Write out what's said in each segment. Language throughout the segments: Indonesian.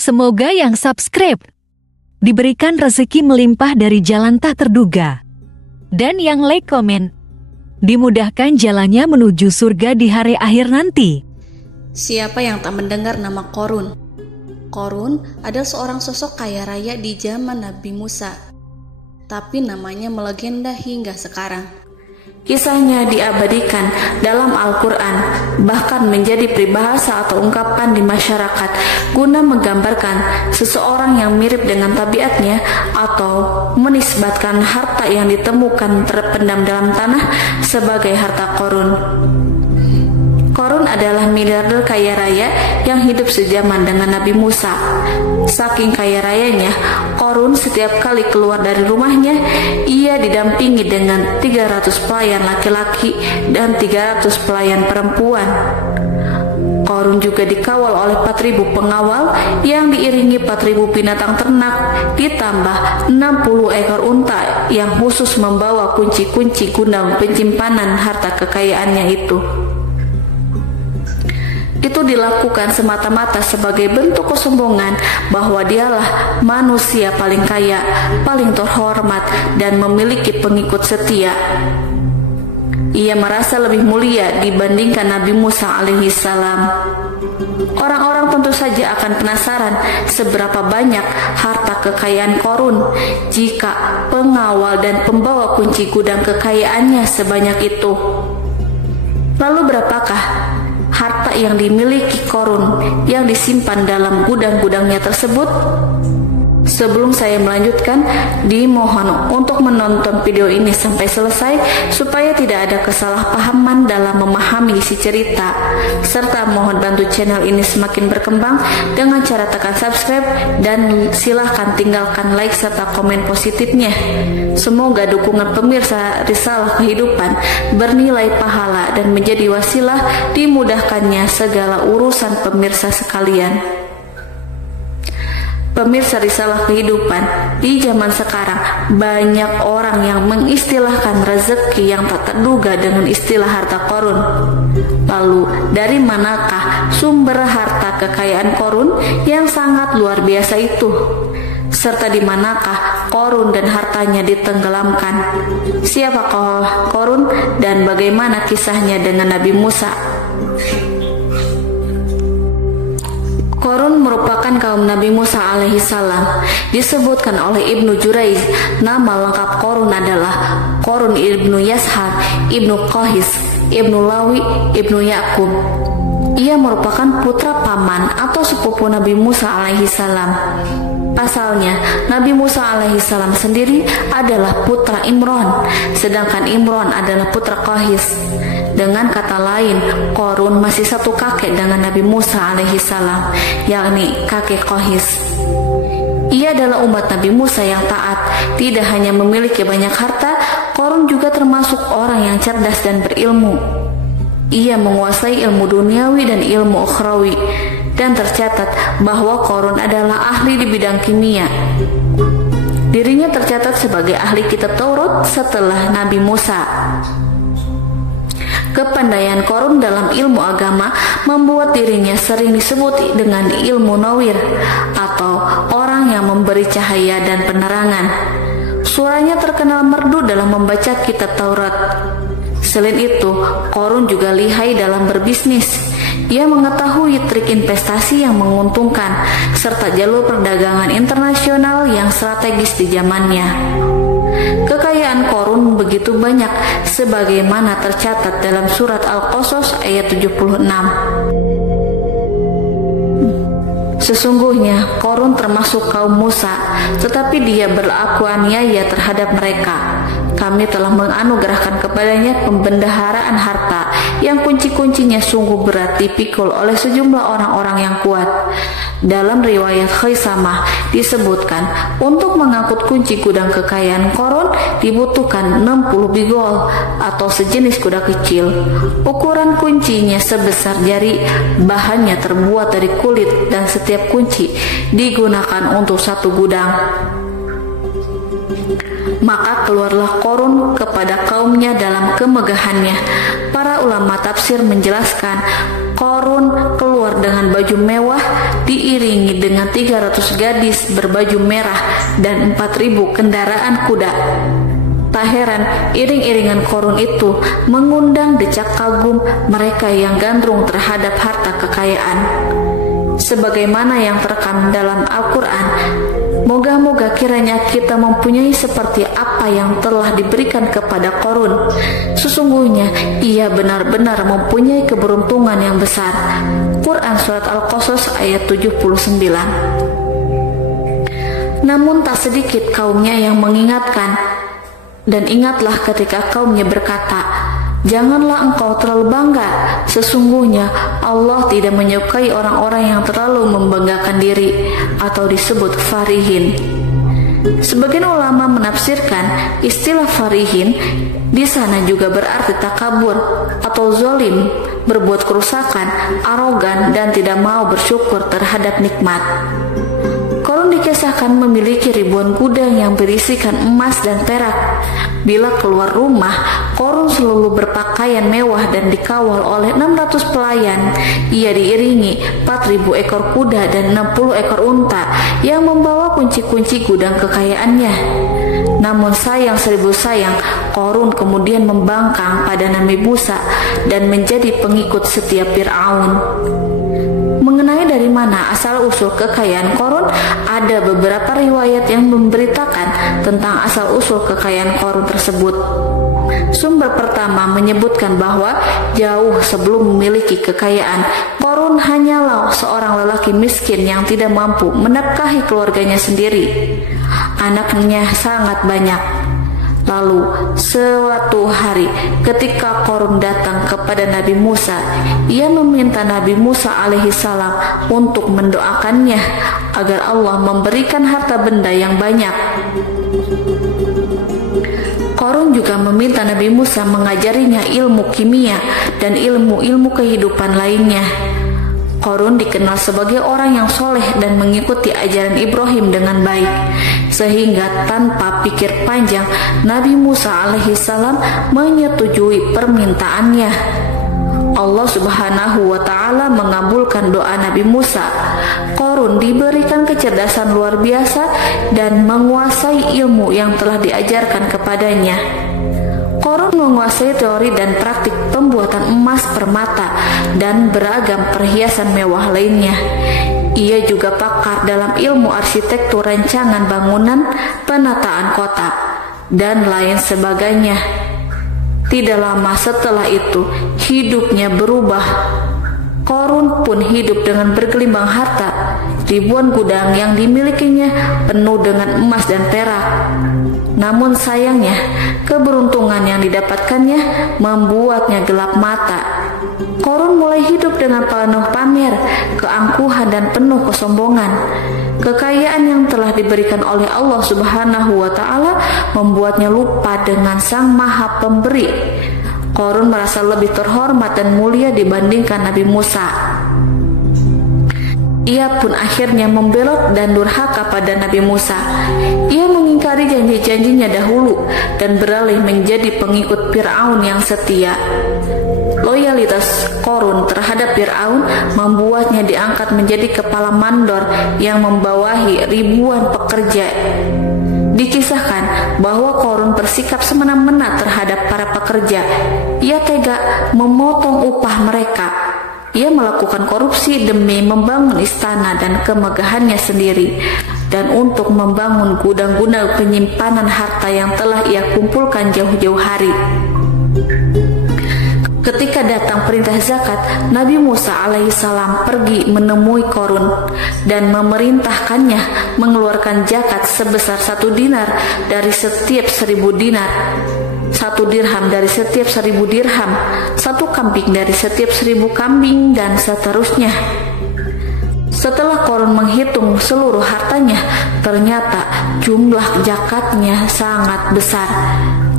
Semoga yang subscribe diberikan rezeki melimpah dari jalan tak terduga. Dan yang like komen, dimudahkan jalannya menuju surga di hari akhir nanti. Siapa yang tak mendengar nama Qorun? Qorun adalah seorang sosok kaya raya di zaman Nabi Musa, tapi namanya melegenda hingga sekarang. Kisahnya diabadikan dalam Al-Quran, bahkan menjadi peribahasa atau ungkapan di masyarakat guna menggambarkan seseorang yang mirip dengan tabiatnya atau menisbatkan harta yang ditemukan terpendam dalam tanah sebagai harta Qorun. Qorun adalah miliarder kaya raya yang hidup sejaman dengan Nabi Musa. Saking kaya rayanya, Qorun setiap kali keluar dari rumahnya, ia didampingi dengan 300 pelayan laki-laki dan 300 pelayan perempuan. Qorun juga dikawal oleh 4.000 pengawal yang diiringi 4.000 binatang ternak, ditambah 60 ekor unta yang khusus membawa kunci-kunci guna penyimpanan harta kekayaannya itu. Itu dilakukan semata-mata sebagai bentuk kesombongan bahwa dialah manusia paling kaya, paling terhormat, dan memiliki pengikut setia. Ia merasa lebih mulia dibandingkan Nabi Musa alaihissalam. Orang-orang tentu saja akan penasaran seberapa banyak harta kekayaan Qorun jika pengawal dan pembawa kunci gudang kekayaannya sebanyak itu. Lalu berapakah harta yang dimiliki Qorun yang disimpan dalam gudang-gudangnya tersebut? Sebelum saya melanjutkan, dimohon untuk menonton video ini sampai selesai supaya tidak ada kesalahpahaman dalam memahami isi cerita, serta mohon bantu channel ini semakin berkembang dengan cara tekan subscribe dan silahkan tinggalkan like serta komen positifnya. Semoga dukungan pemirsa Risalah Kehidupan bernilai pahala dan menjadi wasilah dimudahkannya segala urusan pemirsa sekalian. Pemirsa Risalah Kehidupan, di zaman sekarang banyak orang yang mengistilahkan rezeki yang tak terduga dengan istilah harta Qorun. Lalu dari manakah sumber harta kekayaan Qorun yang sangat luar biasa itu? Serta di manakah Qorun dan hartanya ditenggelamkan? Siapakah Qorun dan bagaimana kisahnya dengan Nabi Musa? Qorun merupakan kaum Nabi Musa alaihissalam. Disebutkan oleh Ibnu Jurayj, nama lengkap Qorun adalah Qorun ibnu Yashar, ibnu Qahis, ibnu Lawi, ibnu Yakub. Ia merupakan putra paman atau sepupu Nabi Musa alaihissalam. Pasalnya, Nabi Musa alaihissalam sendiri adalah putra Imron, sedangkan Imron adalah putra Qahis. Dengan kata lain, Qorun masih satu kakek dengan Nabi Musa alaihissalam, yakni kakek Qahis. Ia adalah umat Nabi Musa yang taat. Tidak hanya memiliki banyak harta, Qorun juga termasuk orang yang cerdas dan berilmu. Ia menguasai ilmu duniawi dan ilmu ukhrawi, dan tercatat bahwa Qorun adalah ahli di bidang kimia. Dirinya tercatat sebagai ahli kitab Taurat setelah Nabi Musa. Kepandaian Qorun dalam ilmu agama membuat dirinya sering disebut dengan ilmu nawir atau orang yang memberi cahaya dan penerangan. Suaranya terkenal merdu dalam membaca kitab Taurat. Selain itu, Qorun juga lihai dalam berbisnis. Ia mengetahui trik investasi yang menguntungkan serta jalur perdagangan internasional yang strategis di zamannya. Kekayaan Qorun begitu banyak sebagaimana tercatat dalam surat Al-Qasas ayat 76. Sesungguhnya Qorun termasuk kaum Musa, tetapi dia berlaku aniaya terhadap mereka. Kami telah menganugerahkan kepadanya pembendaharaan harta yang kunci-kuncinya sungguh berat dipikul oleh sejumlah orang-orang yang kuat. Dalam riwayat Khaisamah disebutkan, untuk mengangkut kunci gudang kekayaan Qorun dibutuhkan 60 bigol atau sejenis kuda kecil. Ukuran kuncinya sebesar jari, bahannya terbuat dari kulit dan setiap kunci digunakan untuk satu gudang. Maka keluarlah Qorun kepada kaumnya dalam kemegahannya. Para ulama tafsir menjelaskan, Korun keluar dengan baju mewah diiringi dengan 300 gadis berbaju merah dan 4.000 kendaraan kuda. Tak heran iring-iringan Korun itu mengundang decak kagum mereka yang gandrung terhadap harta kekayaan. Sebagaimana yang terekam dalam Al-Quran, moga-moga kiranya kita mempunyai seperti apa yang telah diberikan kepada Korun. Sesungguhnya ia benar-benar mempunyai keberuntungan yang besar. Quran Surat Al-Qasas ayat 79. Namun tak sedikit kaumnya yang mengingatkan, dan ingatlah ketika kaumnya berkata, janganlah engkau terlalu bangga. Sesungguhnya Allah tidak menyukai orang-orang yang terlalu membanggakan diri atau disebut farihin. Sebagian ulama menafsirkan istilah farihin di sana juga berarti takabur atau zolim, berbuat kerusakan, arogan, dan tidak mau bersyukur terhadap nikmat. Korun dikisahkan memiliki ribuan gudang yang berisikan emas dan perak. Bila keluar rumah, Korun selalu berpakaian mewah dan dikawal oleh 600 pelayan. Ia diiringi 4.000 ekor kuda dan 60 ekor unta yang membawa kunci-kunci gudang kekayaannya. Namun sayang seribu sayang, Korun kemudian membangkang pada Nabi Musa dan menjadi pengikut setia Fir'aun. Mengenai dari mana asal-usul kekayaan Korun, ada beberapa riwayat yang memberitakan tentang asal-usul kekayaan Korun tersebut. Sumber pertama menyebutkan bahwa jauh sebelum memiliki kekayaan, Korun hanyalah seorang lelaki miskin yang tidak mampu menafkahi keluarganya sendiri. Anaknya sangat banyak. Lalu suatu hari ketika Korun datang kepada Nabi Musa, ia meminta Nabi Musa alaihissalam untuk mendoakannya agar Allah memberikan harta benda yang banyak. Korun juga meminta Nabi Musa mengajarinya ilmu kimia dan ilmu-ilmu kehidupan lainnya. Korun dikenal sebagai orang yang soleh dan mengikuti ajaran Ibrahim dengan baik, sehingga tanpa pikir panjang Nabi Musa alaihissalam menyetujui permintaannya. Allah Subhanahu wa Ta'ala mengabulkan doa Nabi Musa. Korun diberikan kecerdasan luar biasa dan menguasai ilmu yang telah diajarkan kepadanya. Korun menguasai teori dan praktik pembuatan emas permata dan beragam perhiasan mewah lainnya. Ia juga pakar dalam ilmu arsitektur, rancangan bangunan, penataan kota, dan lain sebagainya. Tidak lama setelah itu, hidupnya berubah. Korun pun hidup dengan bergelimbang harta. Ribuan gudang yang dimilikinya penuh dengan emas dan perak. Namun sayangnya, keberuntungan yang didapatkannya membuatnya gelap mata. Korun mulai hidup dengan penuh pamer, keangkuhan, dan penuh kesombongan. Kekayaan yang telah diberikan oleh Allah Subhanahu wa Ta'ala membuatnya lupa dengan Sang Maha Pemberi. Korun merasa lebih terhormat dan mulia dibandingkan Nabi Musa. Ia pun akhirnya membelot dan durhaka pada Nabi Musa. Ia mengingkari janji-janjinya dahulu dan beralih menjadi pengikut Fir'aun yang setia. Loyalitas Korun terhadap Fir'aun membuatnya diangkat menjadi kepala mandor yang membawahi ribuan pekerja. Dikisahkan bahwa Korun bersikap semena-mena terhadap para pekerja. Ia tega memotong upah mereka. Ia melakukan korupsi demi membangun istana dan kemegahannya sendiri, dan untuk membangun gudang-gudang penyimpanan harta yang telah ia kumpulkan jauh-jauh hari. Ketika datang perintah zakat, Nabi Musa alaihissalam pergi menemui Korun dan memerintahkannya mengeluarkan zakat sebesar 1 dinar dari setiap 1000 dinar, 1 dirham dari setiap 1000 dirham, 1 kambing dari setiap 1000 kambing, dan seterusnya. Setelah Korun menghitung seluruh hartanya, ternyata jumlah zakatnya sangat besar.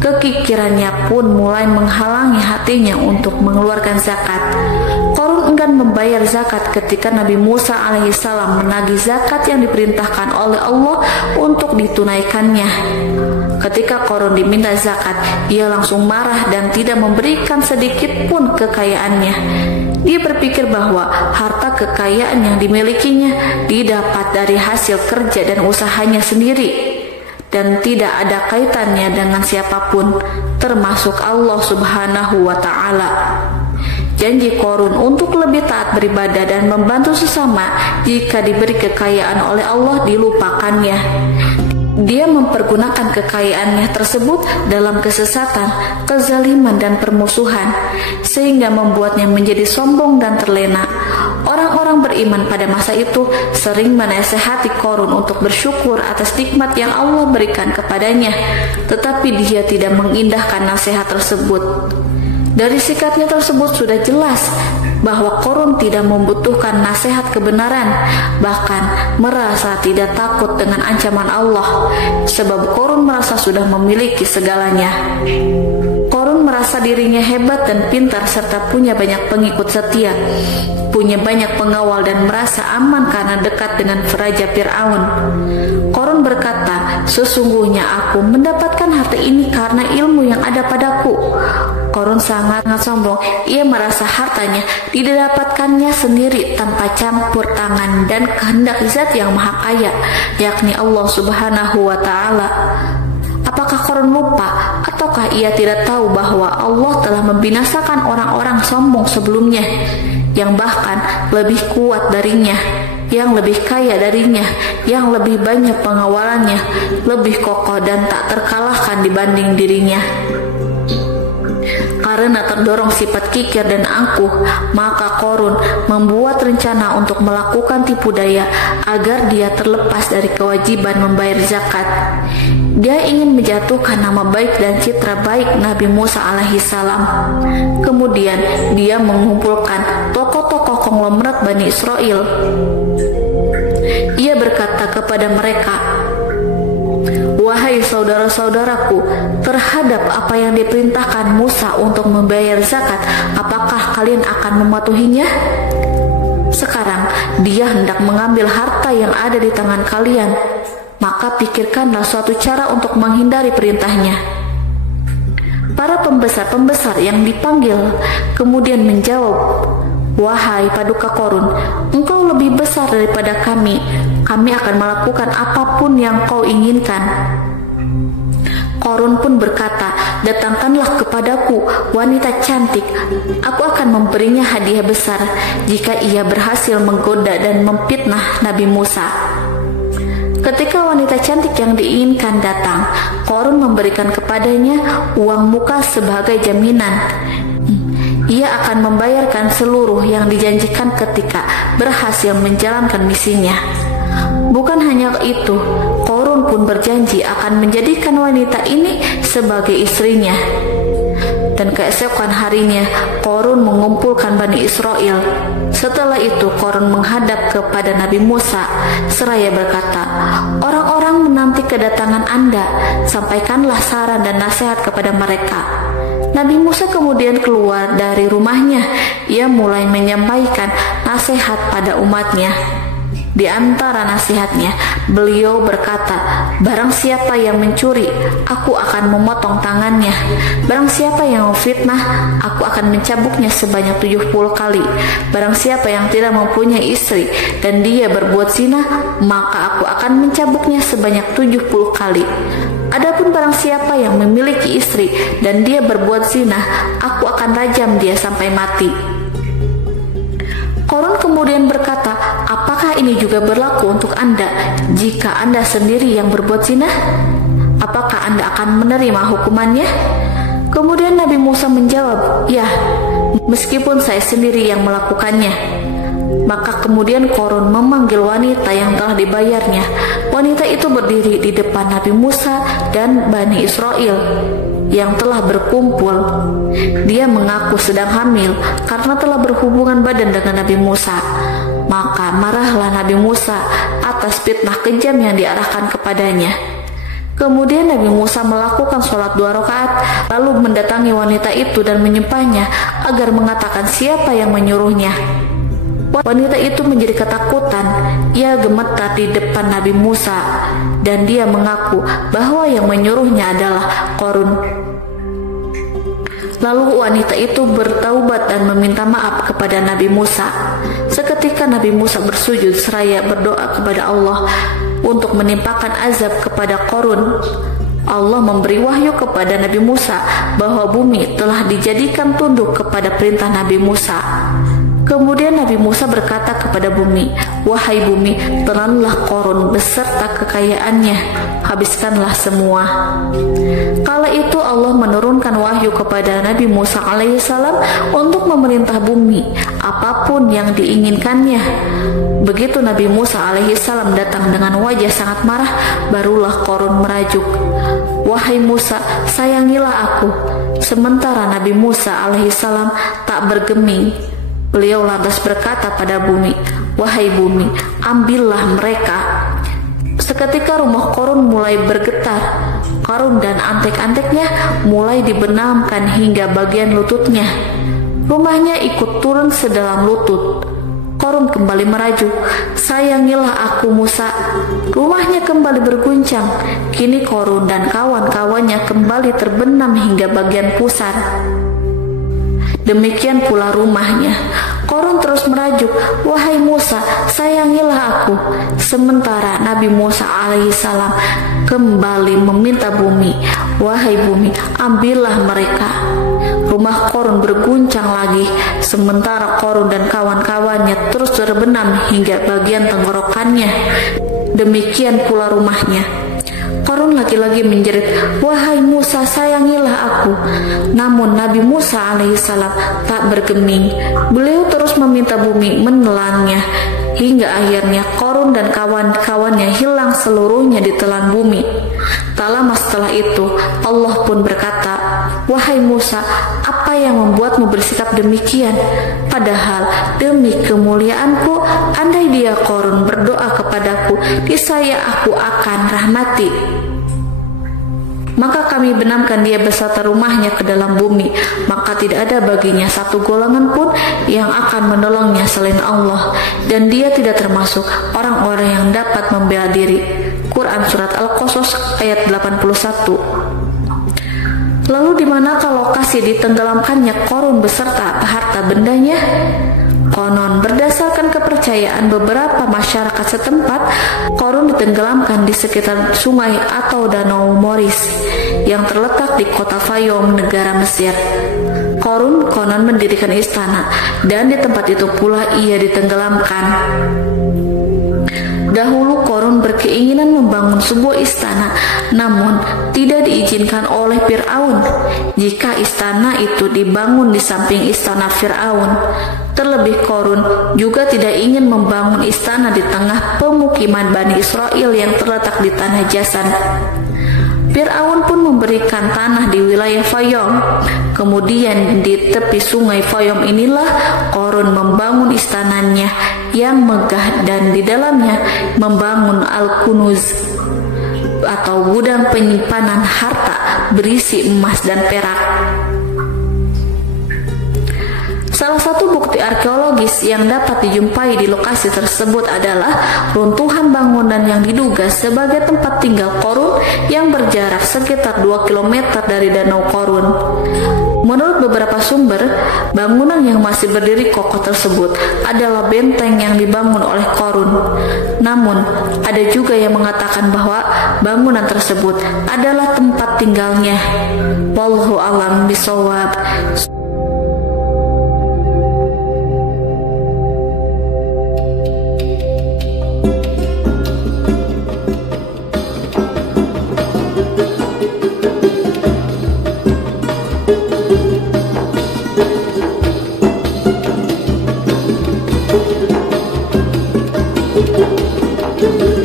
Kekikirannya pun mulai menghalangi hatinya untuk mengeluarkan zakat. Qarun enggan membayar zakat ketika Nabi Musa alaihissalam menagih zakat yang diperintahkan oleh Allah untuk ditunaikannya. Ketika Qarun diminta zakat, ia langsung marah dan tidak memberikan sedikit pun kekayaannya. Dia berpikir bahwa harta kekayaan yang dimilikinya didapat dari hasil kerja dan usahanya sendiri, dan tidak ada kaitannya dengan siapapun, termasuk Allah Subhanahu wa Ta'ala. Janji Qarun untuk lebih taat beribadah dan membantu sesama jika diberi kekayaan oleh Allah dilupakannya. Dia mempergunakan kekayaannya tersebut dalam kesesatan, kezaliman, dan permusuhan, sehingga membuatnya menjadi sombong dan terlena. Orang-orang beriman pada masa itu sering menasehati Qarun untuk bersyukur atas nikmat yang Allah berikan kepadanya, tetapi dia tidak mengindahkan nasihat tersebut. Dari sikapnya tersebut sudah jelas bahwa Qarun tidak membutuhkan nasihat kebenaran, bahkan merasa tidak takut dengan ancaman Allah, sebab Qarun merasa sudah memiliki segalanya. Qarun merasa dirinya hebat dan pintar serta punya banyak pengikut setia, punya banyak pengawal dan merasa aman karena dekat dengan Raja Fir'aun. Qarun berkata, "Sesungguhnya aku mendapatkan harta ini karena ilmu yang ada padaku." Qarun sangat sombong. Ia merasa hartanya didapatkannya sendiri tanpa campur tangan dan kehendak Zat yang Maha Kaya, yakni Allah Subhanahu wa Ta'ala. Apakah Qarun lupa ataukah ia tidak tahu bahwa Allah telah membinasakan orang-orang sombong sebelumnya, yang bahkan lebih kuat darinya, yang lebih kaya darinya, yang lebih banyak pengawalannya, lebih kokoh dan tak terkalahkan dibanding dirinya? Karena terdorong sifat kikir dan angkuh, maka Qarun membuat rencana untuk melakukan tipu daya agar dia terlepas dari kewajiban membayar zakat. Dia ingin menjatuhkan nama baik dan citra baik Nabi Musa alaihissalam. Kemudian dia mengumpulkan tokoh-tokoh konglomerat Bani Israel. Ia berkata kepada mereka, "Wahai saudara-saudaraku, terhadap apa yang diperintahkan Musa untuk membayar zakat, apakah kalian akan mematuhinya? Sekarang dia hendak mengambil harta yang ada di tangan kalian, maka pikirkanlah suatu cara untuk menghindari perintahnya." Para pembesar-pembesar yang dipanggil kemudian menjawab, "Wahai paduka Qarun, engkau lebih besar daripada kami. Kami akan melakukan apapun yang kau inginkan." Qarun pun berkata, "Datangkanlah kepadaku wanita cantik. Aku akan memberinya hadiah besar jika ia berhasil menggoda dan memfitnah Nabi Musa." Ketika wanita cantik yang diinginkan datang, Qarun memberikan kepadanya uang muka sebagai jaminan. Ia akan membayarkan seluruh yang dijanjikan ketika berhasil menjalankan misinya. Bukan hanya itu, Qarun pun berjanji akan menjadikan wanita ini sebagai istrinya. Dan keesokan harinya, Qarun mengumpulkan Bani Israel. Setelah itu, Qarun menghadap kepada Nabi Musa seraya berkata, "Orang-orang menanti kedatangan Anda, sampaikanlah saran dan nasihat kepada mereka." Nabi Musa kemudian keluar dari rumahnya. Ia mulai menyampaikan nasihat pada umatnya. Di antara nasihatnya, beliau berkata, "Barang siapa yang mencuri, aku akan memotong tangannya. Barang siapa yang memfitnah, aku akan mencambuknya sebanyak 70 kali. Barang siapa yang tidak mempunyai istri dan dia berbuat zina, maka aku akan mencambuknya sebanyak 70 kali. Adapun barang siapa yang memiliki istri dan dia berbuat zina, aku akan rajam dia sampai mati." Qarun kemudian berkata, "Apakah ini juga berlaku untuk Anda jika Anda sendiri yang berbuat zina? Apakah Anda akan menerima hukumannya?" Kemudian Nabi Musa menjawab, "Ya, meskipun saya sendiri yang melakukannya." Maka kemudian Qarun memanggil wanita yang telah dibayarnya. Wanita itu berdiri di depan Nabi Musa dan Bani Israel yang telah berkumpul. Dia mengaku sedang hamil karena telah berhubungan badan dengan Nabi Musa. Maka marahlah Nabi Musa atas fitnah kejam yang diarahkan kepadanya. Kemudian Nabi Musa melakukan sholat 2 rakaat, lalu mendatangi wanita itu dan menyumpahnya agar mengatakan siapa yang menyuruhnya. Wanita itu menjadi ketakutan. Ia gemetar di depan Nabi Musa dan dia mengaku bahwa yang menyuruhnya adalah Qarun. Lalu wanita itu bertaubat dan meminta maaf kepada Nabi Musa. Seketika Nabi Musa bersujud seraya berdoa kepada Allah untuk menimpakan azab kepada Qarun. Allah memberi wahyu kepada Nabi Musa bahwa bumi telah dijadikan tunduk kepada perintah Nabi Musa. Kemudian Nabi Musa berkata kepada bumi, "Wahai bumi, telanlah Qarun beserta kekayaannya, habiskanlah semua." Kala itu Allah menurunkan wahyu kepada Nabi Musa alaihissalam untuk memerintah bumi apapun yang diinginkannya. Begitu Nabi Musa alaihissalam datang dengan wajah sangat marah, barulah Qarun merajuk, "Wahai Musa, sayangilah aku." Sementara Nabi Musa alaihissalam tak bergeming. Beliau lantas berkata pada bumi, "Wahai bumi, ambillah mereka." Seketika rumah Qarun mulai bergetar. Qarun dan antek-anteknya mulai dibenamkan hingga bagian lututnya. Rumahnya ikut turun sedalam lutut. Qarun kembali merajuk, "Sayangilah aku Musa." Rumahnya kembali berguncang. Kini Qarun dan kawan-kawannya kembali terbenam hingga bagian pusar. Demikian pula rumahnya. Qarun terus merajuk, "Wahai Musa, sayangilah aku." Sementara Nabi Musa alaihissalam kembali meminta bumi, "Wahai bumi, ambillah mereka." Rumah Qarun berguncang lagi, sementara Qarun dan kawan-kawannya terus terbenam hingga bagian tenggorokannya. Demikian pula rumahnya. Qarun lagi-lagi menjerit, "Wahai Musa, sayangilah aku." Namun Nabi Musa alaihissalam tak bergeming. Beliau terus meminta bumi menelannya, hingga akhirnya Qarun dan kawan-kawannya hilang seluruhnya di telan bumi. Tak lama setelah itu Allah pun berkata, "Wahai Musa, apa yang membuatmu bersikap demikian? Padahal demi kemuliaanku, andai dia Qarun berdoa kepadaku, niscaya aku akan rahmati. Maka kami benamkan dia beserta rumahnya ke dalam bumi, maka tidak ada baginya satu golongan pun yang akan menolongnya selain Allah, dan dia tidak termasuk orang-orang yang dapat membela diri." Quran Surat Al-Qasas ayat 81. Lalu di manakah lokasi ditenggelamkannya Qarun beserta harta bendanya? Konon berdasarkan kepercayaan beberapa masyarakat setempat, Qarun ditenggelamkan di sekitar sungai atau danau Moris yang terletak di kota Fayum, negara Mesir. Qarun konon mendirikan istana dan di tempat itu pula ia ditenggelamkan. Dahulu Qarun berkeinginan membangun sebuah istana, namun tidak diizinkan oleh Fir'aun jika istana itu dibangun di samping istana Fir'aun. Terlebih Qarun juga tidak ingin membangun istana di tengah pemukiman Bani Israel yang terletak di tanah Jasan. Fir'aun pun memberikan tanah di wilayah Fayum. Kemudian di tepi sungai Fayum inilah Qarun membangun istananya yang megah dan di dalamnya membangun Al-Kunuz atau gudang penyimpanan harta berisi emas dan perak. Salah satu bukti arkeologis yang dapat dijumpai di lokasi tersebut adalah runtuhan bangunan yang diduga sebagai tempat tinggal Qarun yang berjarak sekitar 2 km dari Danau Qarun. Menurut beberapa sumber, bangunan yang masih berdiri kokoh tersebut adalah benteng yang dibangun oleh Qarun. Namun, ada juga yang mengatakan bahwa bangunan tersebut adalah tempat tinggalnya. Wallahu a'lam bishawab.